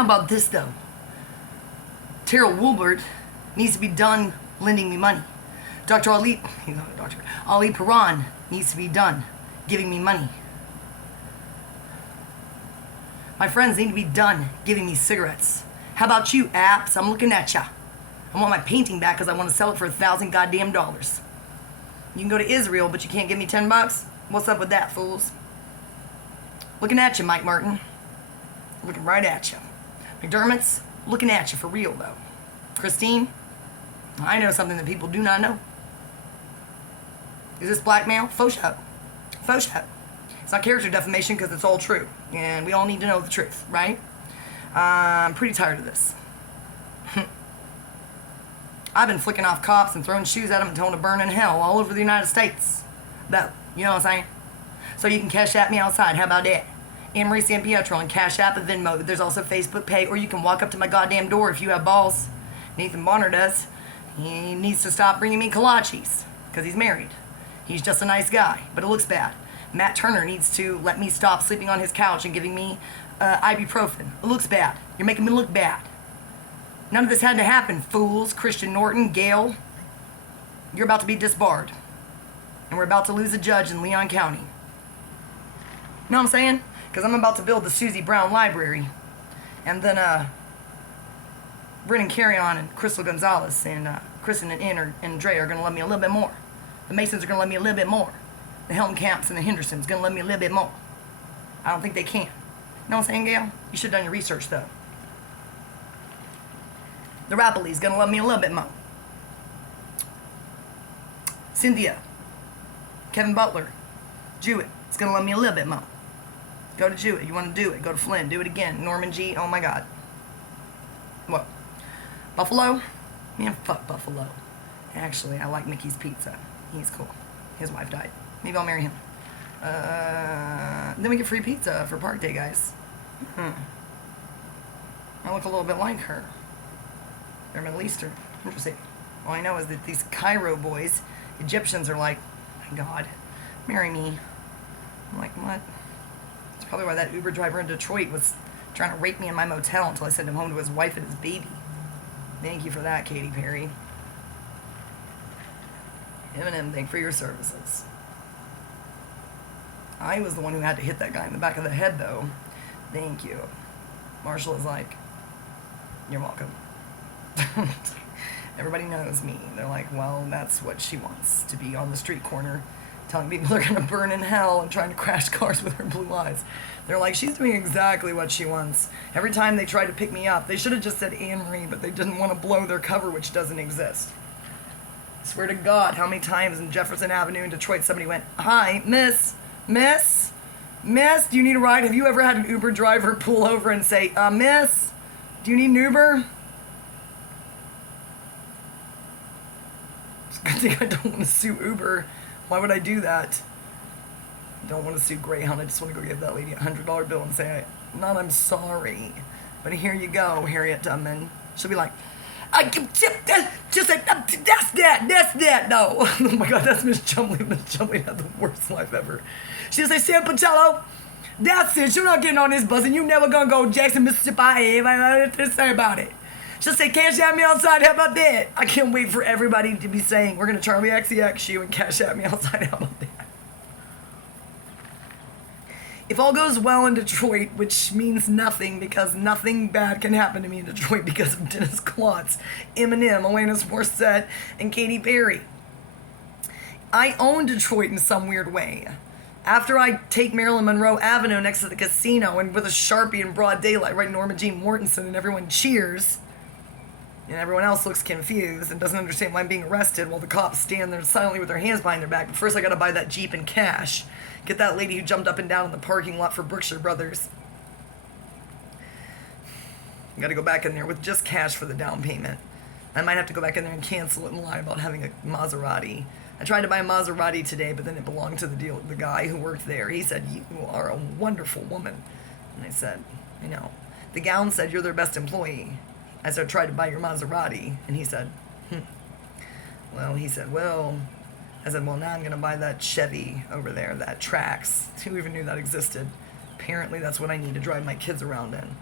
How about this, though? Terrell Woolbert needs to be done lending me money. Dr. Ali, he's not a doctor, Ali Paran needs to be done giving me money. My friends need to be done giving me cigarettes. How about you, apps? I'm looking at ya. I want my painting back because I want to sell it for $1,000 goddamn dollars. You can go to Israel, but you can't give me $10? What's up with that, fools? Looking at you, Mike Martin. Looking right at you. McDermott's looking at you for real, though. Christine, I know something that people do not know. Is this blackmail? Faux show. Faux show. It's not character defamation because it's all true. And we all need to know the truth, right? I'm pretty tired of this. I've been flicking off cops and throwing shoes at them and telling them to burn in hell all over the United States. Though, you know what I'm saying? So you can cash at me outside. How about that? Anne-Marie San Pietro and Cash App and Venmo. There's also Facebook Pay, or you can walk up to my goddamn door if you have balls. Nathan Bonner does. He needs to stop bringing me kolaches because he's married. He's just a nice guy, but it looks bad. Matt Turner needs to let me stop sleeping on his couch and giving me ibuprofen. It looks bad. You're making me look bad. None of this had to happen, fools. Christian Norton, Gail, you're about to be disbarred. And we're about to lose a judge in Leon County. You know what I'm saying? Because I'm about to build the Susie Brown Library. And then, Brennan Carrion and Crystal Gonzalez and Kristen and Ann and Dre are going to love me a little bit more. The Masons are going to love me a little bit more. The Helmkamps and the Hendersons going to love me a little bit more. I don't think they can. You know what I'm saying, Gail? You should have done your research, though. The Rappley's going to love me a little bit more. Cynthia, Kevin Butler, Jewett, it's going to love me a little bit more. Go to Jewett. You want to do it. Go to Flynn. Do it again. Norman G. Oh, my God. What? Buffalo? Man, fuck Buffalo. Actually, I like Mickey's Pizza. He's cool. His wife died. Maybe I'll marry him. Then we get free pizza for Park Day, guys. I look a little bit like her. They're Middle Eastern. Interesting. All I know is that these Cairo boys, Egyptians, are like, my God, marry me. I'm like, what? That's probably why that Uber driver in Detroit was trying to rape me in my motel until I sent him home to his wife and his baby. Thank you for that, Katy Perry. Eminem, thank you for your services. I was the one who had to hit that guy in the back of the head, though. Thank you. Marshall is like, you're welcome. Everybody knows me. They're like, well, that's what she wants, to be on the street corner telling people they're going to burn in hell and trying to crash cars with her blue eyes. They're like, she's doing exactly what she wants. Every time they try to pick me up, they should have just said Anne-Marie, but they didn't want to blow their cover, which doesn't exist. I swear to God, how many times in Jefferson Avenue in Detroit somebody went, hi, miss, do you need a ride? Have you ever had an Uber driver pull over and say, miss, do you need an Uber? It's a good thing I don't want to sue Uber. Why would I do that? I don't want to sue Greyhound. I just want to go give that lady a $100 bill and say, I'm sorry. But here you go, Harriet Tubman. She'll be like, just say, that's that, no. Oh my God, that's Miss Chumley. Miss Chumley had the worst life ever. She'll say, Sam Patello, that's it. You're not getting on this bus and you never gonna go Jackson, Mississippi. I have to say about it. She'll say, cash at me outside, how about that? I can't wait for everybody to be saying, we're gonna Charlie XCX you and cash at me outside, how about that? If all goes well in Detroit, which means nothing because nothing bad can happen to me in Detroit because of Dennis Klotz, Eminem, Alanis Morissette, and Katy Perry. I own Detroit in some weird way. After I take Marilyn Monroe Avenue next to the casino and with a Sharpie in broad daylight write Norma Jean Mortensen and everyone cheers, and everyone else looks confused and doesn't understand why I'm being arrested while the cops stand there silently with their hands behind their back. But first I gotta buy that Jeep in cash. Get that lady who jumped up and down in the parking lot for Brookshire Brothers. I gotta go back in there with just cash for the down payment. I might have to go back in there and cancel it and lie about having a Maserati. I tried to buy a Maserati today, but then it belonged to the guy who worked there. He said, you are a wonderful woman. And I said, I know. The gown said, you're their best employee. I said, I tried to buy your Maserati. And he said, Well, he said, I said, well, now I'm going to buy that Chevy over there, that Trax. Who even knew that existed? Apparently that's what I need to drive my kids around in.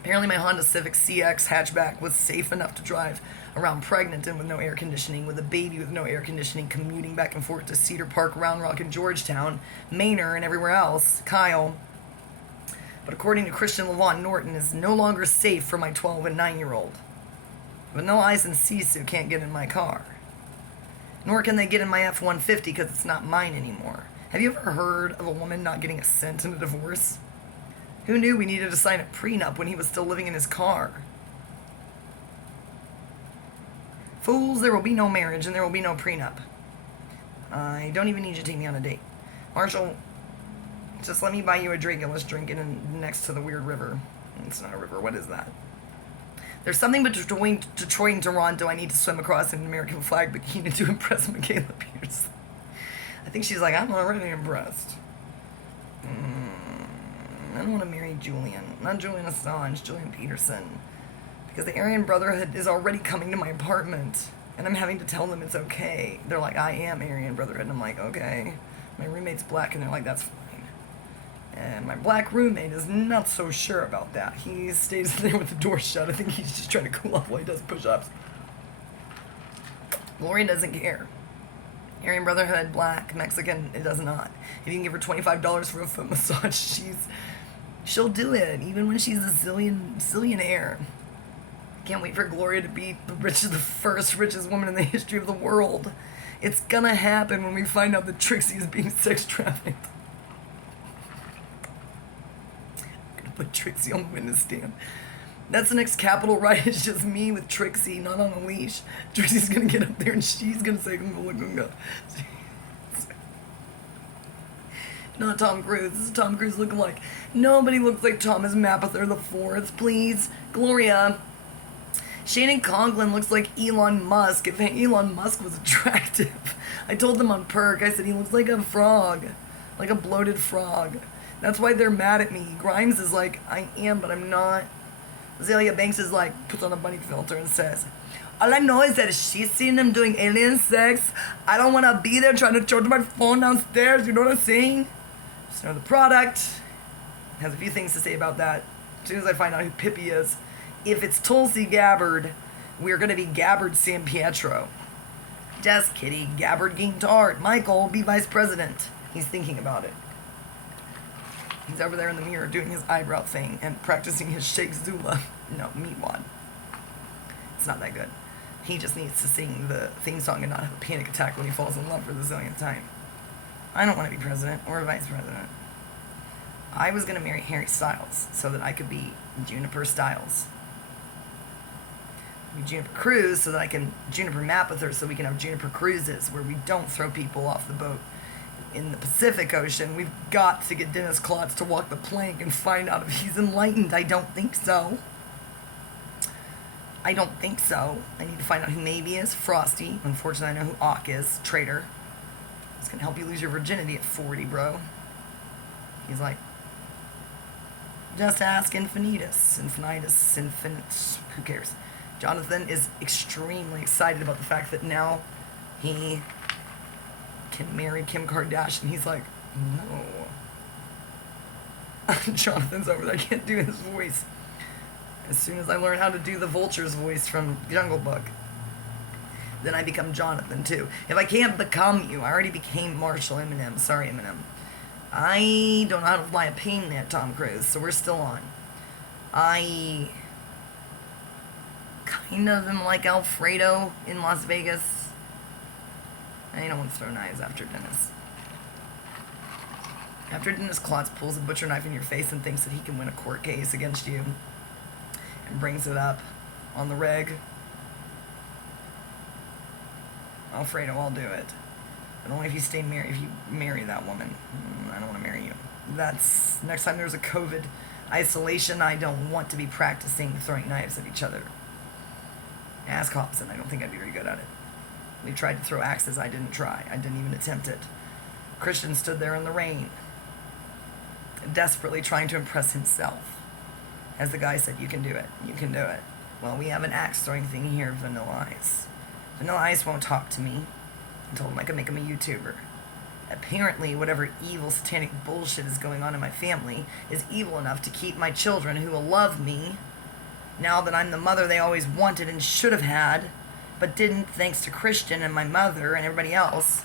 Apparently my Honda Civic CX hatchback was safe enough to drive around pregnant and with no air conditioning, with a baby with no air conditioning, commuting back and forth to Cedar Park, Round Rock, and Georgetown, Manor, and everywhere else, Kyle. But according to Christian Lavon, Norton is no longer safe for my 12 and 9-year-old. Vanilla Ice and Sisu can't get in my car. Nor can they get in my F-150 because it's not mine anymore. Have you ever heard of a woman not getting a cent in a divorce? Who knew we needed to sign a prenup when he was still living in his car? Fools, there will be no marriage and there will be no prenup. I don't even need you to take me on a date. Marshall, just let me buy you a drink and let's drink it next to the weird river. It's not a river, what is that? There's something between Detroit and Toronto I need to swim across in an American flag bikini to impress Michaela Pierce. I think she's like, I'm already impressed. I don't want to marry Julian. Not Julian Assange, Julian Peterson. Because the Aryan Brotherhood is already coming to my apartment. And I'm having to tell them it's okay. They're like, I am Aryan Brotherhood. And I'm like, okay. My roommate's black, and they're like, that's fine. And my black roommate is not so sure about that. He stays there with the door shut. I think he's just trying to cool off while he does push-ups. Gloria doesn't care. Aryan Brotherhood, black, Mexican, it does not. If you can give her $25 for a foot massage, she'll do it, even when she's a zillionaire. Can't wait for Gloria to be the first richest woman in the history of the world. It's gonna happen when we find out that Trixie is being sex trafficked. I'm gonna put Trixie on the witness stand. That's the next Capitol riot. It's just me with Trixie, not on a leash. Trixie's gonna get up there and she's gonna say, not Tom Cruise. This is Tom Cruise looking like. Nobody looks like Thomas Mapother the Fourth, please. Gloria. Shannon Conklin looks like Elon Musk. If Elon Musk was attractive. I told them on Perk, I said he looks like a frog. Like a bloated frog. That's why they're mad at me. Grimes is like, I am, but I'm not. Azalea Banks is like, puts on a bunny filter and says, all I know is that if she's seen them doing alien sex, I don't want to be there trying to charge my phone downstairs. You know what I'm saying? Just know the product. Has a few things to say about that. As soon as I find out who Pippi is. If it's Tulsi Gabbard, we're going to be Gabbard San Pietro. Just kidding. Gabbard Gaintard. Michael will be vice president. He's thinking about it. He's over there in the mirror doing his eyebrow thing and practicing his Sheikh Zula. No, Meatwad. It's not that good. He just needs to sing the theme song and not have a panic attack when he falls in love for the zillionth time. I don't want to be president or vice president. I was going to marry Harry Styles so that I could be Juniper Styles. Be Juniper Cruise so that I can Juniper Mapother so we can have Juniper Cruises where we don't throw people off the boat. In the Pacific Ocean, we've got to get Dennis Klotz to walk the plank and find out if he's enlightened. I don't think so. I don't think so. I need to find out who Maybe is. Frosty. Unfortunately, I know who Ock is. Traitor. It's going to help you lose your virginity at 40, bro. He's like, just ask Infinitus. Who cares? Jonathan is extremely excited about the fact that now he can marry Kim Kardashian. He's like, no. Jonathan's over there. I can't do his voice. As soon as I learn how to do the Vulture's voice from Jungle Book, then I become Jonathan too. If I can't become you, I already became Marshall Eminem. Sorry, Eminem. I don't know how to fly a plane yet, Tom Cruise, so we're still on. I kind of am like Alfredo in Las Vegas. I don't want to throw knives after Dennis. After Dennis Klotz pulls a butcher knife in your face and thinks that he can win a court case against you and brings it up on the reg, Alfredo, I'll do it. But only if you marry that woman. I don't want to marry you. That's, next time there's a COVID isolation, I don't want to be practicing throwing knives at each other. Ask Hobson, I don't think I'd be very good at it. We tried to throw axes, I didn't try. I didn't even attempt it. Christian stood there in the rain, desperately trying to impress himself. As the guy said, you can do it, you can do it. Well, we have an axe throwing thing here, Vanilla Ice. Vanilla Ice won't talk to me. I told him I could make him a YouTuber. Apparently, whatever evil satanic bullshit is going on in my family is evil enough to keep my children, who will love me, Now that I'm the mother they always wanted and should have had, but didn't, thanks to Christian and my mother and everybody else.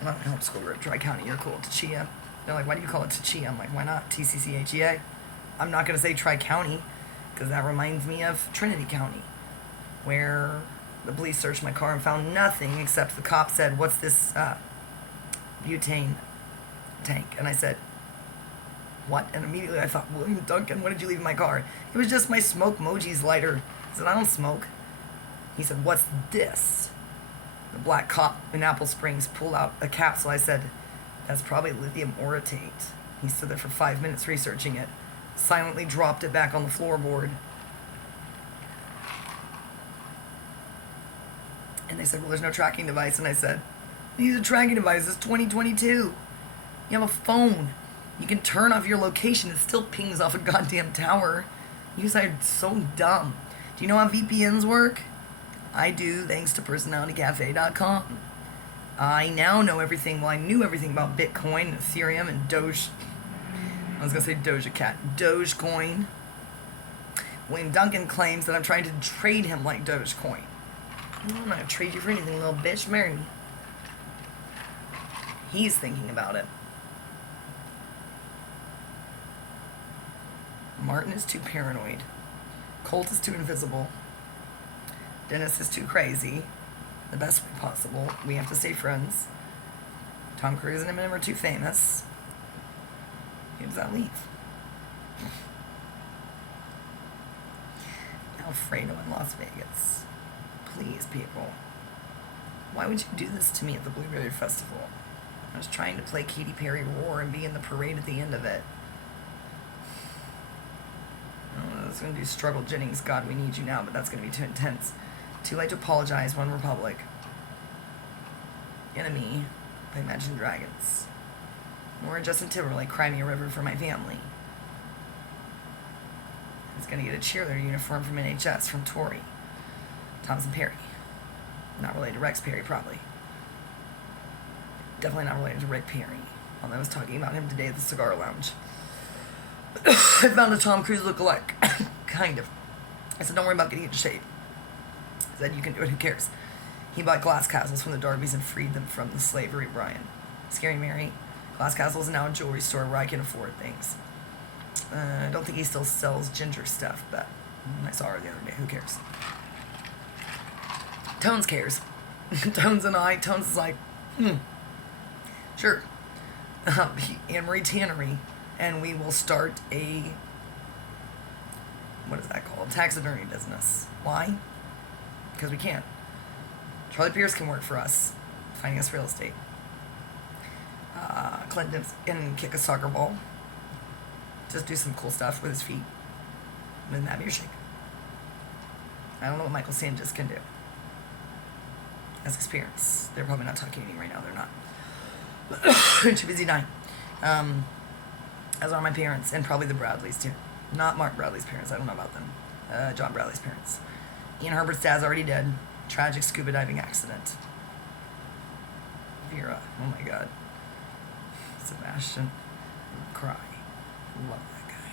I'm not in homeschool group, Tri-County, you're cool, Tachia. They're like, why do you call it Tachia? I'm like, why not? TCCHEA. I'm not going to say Tri-County, because that reminds me of Trinity County, where the police searched my car and found nothing except the cop said, what's this butane tank? And I said, what? And immediately I thought, William Duncan, what did you leave in my car? It was just my Smoke Moji's lighter. I said, I don't smoke. He said, what's this? The black cop in Apple Springs pulled out a capsule. I said, that's probably lithium orotate. He stood there for 5 minutes researching it, silently dropped it back on the floorboard. And they said, well, there's no tracking device. And I said, these are tracking devices, 2022. You have a phone. You can turn off your location. It still pings off a goddamn tower. You guys are so dumb. Do you know how VPNs work? I do, thanks to personalitycafe.com. I now know everything. Well, I knew everything about Bitcoin and Ethereum and Doge. I was going to say Doja Cat. Dogecoin. William Duncan claims that I'm trying to trade him like Dogecoin. I'm not going to trade you for anything, little bitch. Marry me. He's thinking about it. Martin is too paranoid. Colt is too invisible. Dennis is too crazy. The best way possible. We have to stay friends. Tom Cruise and Eminem are too famous. Who does that leave? Alfredo in Las Vegas. Please, people. Why would you do this to me at the Blueberry Festival? I was trying to play Katy Perry Roar and be in the parade at the end of it. I was going to do Struggle Jennings, God, We Need You Now, but that's going to be too intense. Too Late to Apologize, One Republic. Enemy by Imagine Dragons. More Justin Timberlake, Cry Me a River for My Family. He's going to get a cheerleader uniform from NHS from Tori. Thompson Perry. Not related to Rex Perry, probably. Definitely not related to Rick Perry. Although I was talking about him today at the Cigar Lounge. I found a Tom Cruise look-alike. Kind of. I said, don't worry about getting into shape. He said, you can do it, who cares? He bought glass castles from the Darbys and freed them from the slavery, Brian. Scary Mary. Glass Castles is now a jewelry store where I can afford things. I don't think he still sells ginger stuff, but I saw her the other day. Who cares? Tones cares. Tones and I. Tones is like, sure. Anne-Marie Tannery. And we will start a, what is that called? Taxidermy business. Why? Because we can. Charlie Pierce can work for us, finding us real estate. Clinton can kick a soccer ball. Just do some cool stuff with his feet. With that beer shake. I don't know what Michael Sanchez can do. Has experience. They're probably not talking to me right now. They're not. Too busy dying. As are my parents, and probably the Bradleys too. Not Mark Bradley's parents, I don't know about them. John Bradley's parents. Ian Herbert's dad's already dead. Tragic scuba diving accident. Vera, oh my god. Sebastian, cry. Love that guy.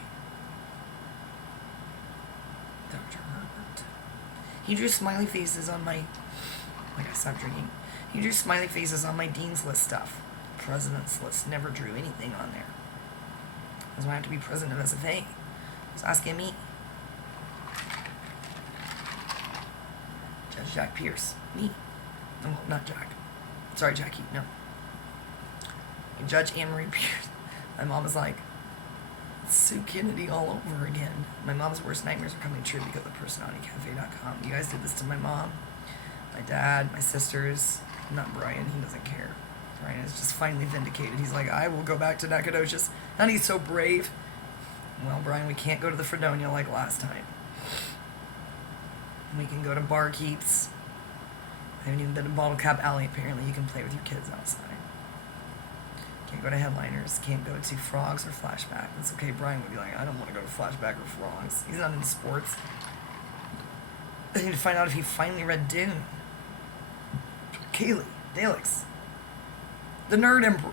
Dr. Herbert. He drew smiley faces on my, like I stopped drinking. He drew smiley faces on my dean's list stuff. President's list, never drew anything on there. That's why I have to be president of SFA. He's asking me. Judge Jack Pierce. Me. No, not Jack. Sorry, Jackie. No. Judge Anne-Marie Pierce. My mom was like, Sue Kennedy all over again. My mom's worst nightmares are coming true because of personalitycafe.com. You guys did this to my mom, my dad, my sisters. Not Brian. He doesn't care. Brian is just finally vindicated. He's like, I will go back to Nacogdoches. And he's so brave. Well, Brian, we can't go to the Fredonia like last time. We can go to Barkeeps. I haven't even been to Bottle Cap Alley. Apparently you can play with your kids outside. Can't go to Headliners. Can't go to Frogs or Flashback. That's okay. Brian would be like, I don't want to go to Flashback or Frogs. He's not into sports. I need to find out if he finally read Dune. Kaylee, Daleks. The Nerd Emperor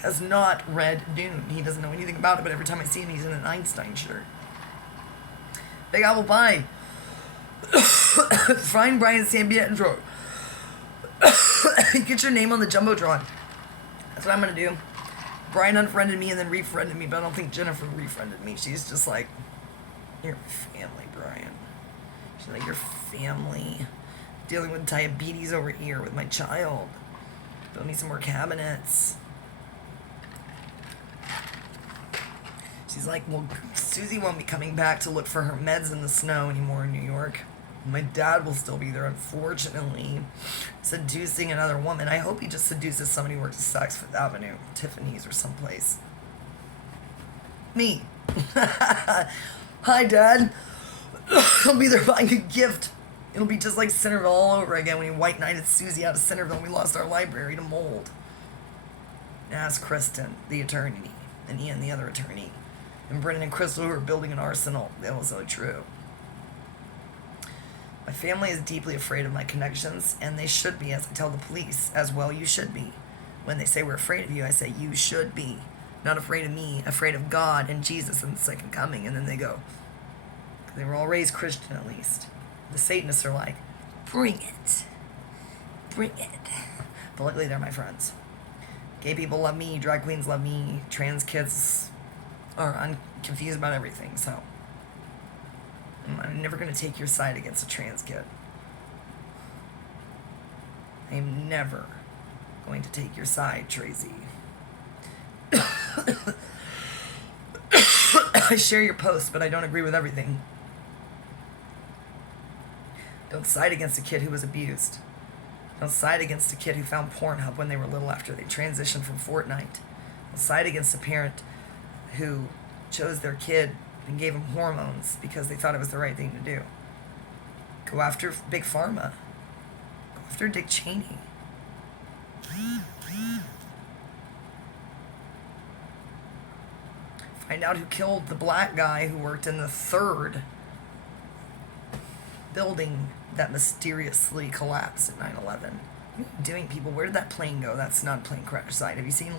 has not read Dune. He doesn't know anything about it, but every time I see him, he's in an Einstein shirt. Big apple pie. Find Brian Sambiet intro. Get your name on the Jumbotron. That's what I'm gonna do. Brian unfriended me and then refriended me, but I don't think Jennifer refriended me. She's just like, your family, Brian. She's like, your family. Dealing with diabetes over here with my child. Build me some more cabinets. She's like, well, Susie won't be coming back to look for her meds in the snow anymore in New York. My dad will still be there, unfortunately, seducing another woman. I hope he just seduces somebody who works at Saks Fifth Avenue, Tiffany's, or someplace. Me. Hi, Dad. I'll be there buying a gift. It'll be just like Centerville all over again when he white knighted Susie out of Centerville and we lost our library to mold. Ask Kristen, the attorney, and Ian, the other attorney, and Brennan and Crystal, who are building an arsenal. That was so true. My family is deeply afraid of my connections, and they should be, as I tell the police, as well you should be. When they say we're afraid of you, I say you should be. Not afraid of me, afraid of God and Jesus and the second coming. And then they go, they were all raised Christian at least. The Satanists are like, bring it. Bring it. But luckily they're my friends. Gay people love me, drag queens love me, trans kids are confused about everything, so I'm never going to take your side against a trans kid. I am never going to take your side, Tracy. I share your posts, but I don't agree with everything. Don't side against a kid who was abused. Don't side against a kid who found Pornhub when they were little after they transitioned from Fortnite. Don't side against a parent who chose their kid and gave him hormones because they thought it was the right thing to do. Go after Big Pharma. Go after Dick Cheney. Find out who killed the black guy who worked in the third building that mysteriously collapsed at 9/11. What are you doing, people? Where did that plane go? That's not a plane crash site. Have you seen Law